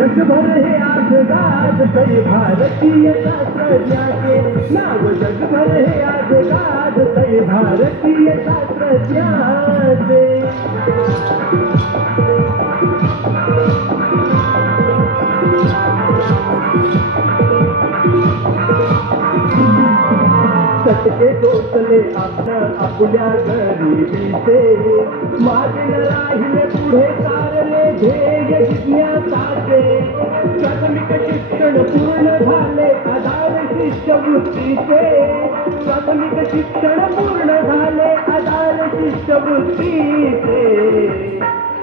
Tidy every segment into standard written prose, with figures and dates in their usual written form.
जगभर हे आज गाजतय भारतीय शास्त्रज्ञाचे नाव, जगभर हे आज गाजतय भारतीय शास्त्रज्ञाचे. सटके टोचले आपल्या गरिबीचे, मागे न राहिले पुढे सारले ध्येय जिज्ञासाचे. प्राथमिक शिक्षण पूर्ण झाले आधार शिष्यवृत्तीचे, प्राथमिक शिक्षण पूर्ण झाले आधार शिष्यवृत्तीचे.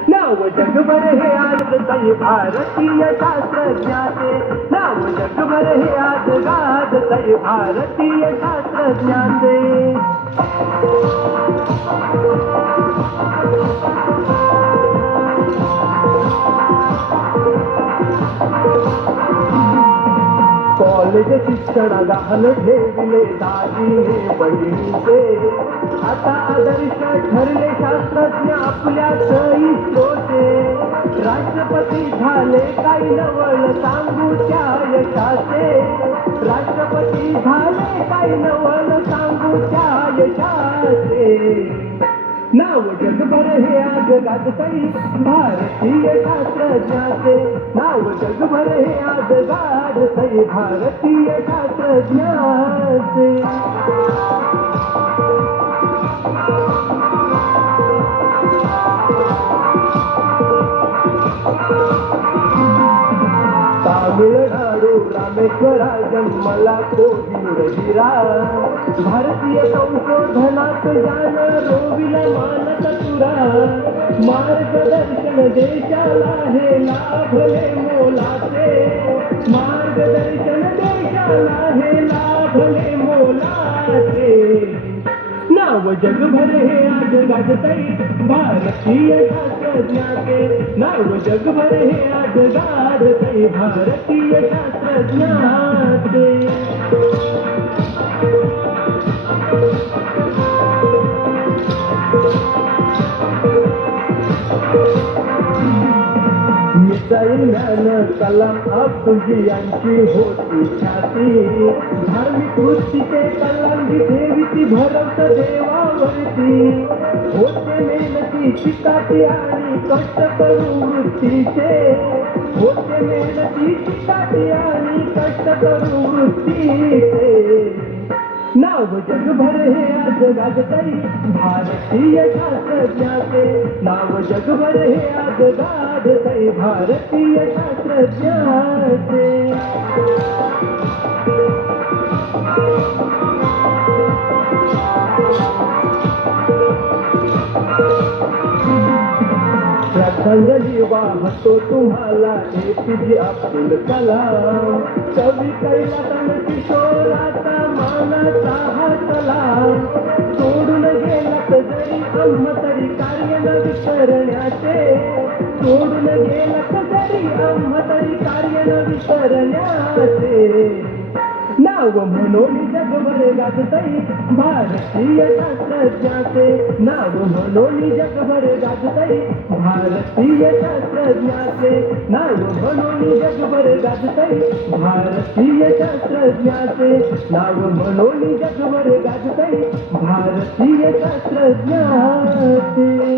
नाव जगभर हे गाजतय भारतीय शास्त्रज्ञाचे, नाव जगभर हे आज गाजतय भारतीय शास्त्रज्ञाचे. कॉलेज शिक्षण गहाण ठेवले दाजीने बहिणीचे, आता आदर्श ठरले शास्त्रज्ञ आपल्याच इस्रोचे. राष्ट्रपती झाले काही नवल सांगू त्या यशाचे, राष्ट्रपती झाले काही नवल सांगू त्या यशाचे. नाव जगभर हे आज गाजतय भारतीय शास्त्रज्ञाचे, नाव जगभर हे आज गाजतय भारतीय शास्त्रज्ञाचे. तामिळनाडू रामेश्वरा जन्मला कोहिनूर हिरा, भारतीय संशोधनात जाण रोविला मानस तुरा. मार्गदर्शन देशाला हे लाभले मोलाचे, मार्गदर्शन देशाला हे लाभले मोलाचे. नाव जगभर हे आज गाजतय भारतीय शास्त्रज्ञाचे, नाव जगभर हे आज गाजतय भारतीय शास्त्रज्ञाचे. मिसाईल मॅन कलाम अब्दुल यांची होती ख्याती, धार्मिक वृत्तीचे कलांगी ठेवीती भरत देवावरती. होते मेहनती चिकाटी आणि कष्ट करू वृत्तीचे, होते मेहनती चिकाटी आणि कष्ट करू वृत्तीचे. नाव जगभर हे आज गाजतय भारतीय शास्त्रज्ञाचे, नाव जगभर हे आज गाजतय भारतीय शास्त्रज्ञाचे. श्रद्धांजली वाहतो तुम्हाला APJ अब्दुल कलाम, कवी कैलास किशोराचा मानाचा हा सलाम. सोडून गेलात जरी आम्हा तरी कार्य न विसरण्याचे, सोडून गेलात जरी आम्हा तरी कार्य न विसरण्याचे. नाव म्हणून जगभर गाजतय भारतीय शास्त्रज्ञाचे, नाव म्हणून जगभर गाजतय भारतीय शास्त्रज्ञाचे, नाव म्हणून जगभर गाजतय भारतीय शास्त्रज्ञाचे, नाव म्हणून जगभर गाजतय भारतीय शास्त्रज्ञाचे.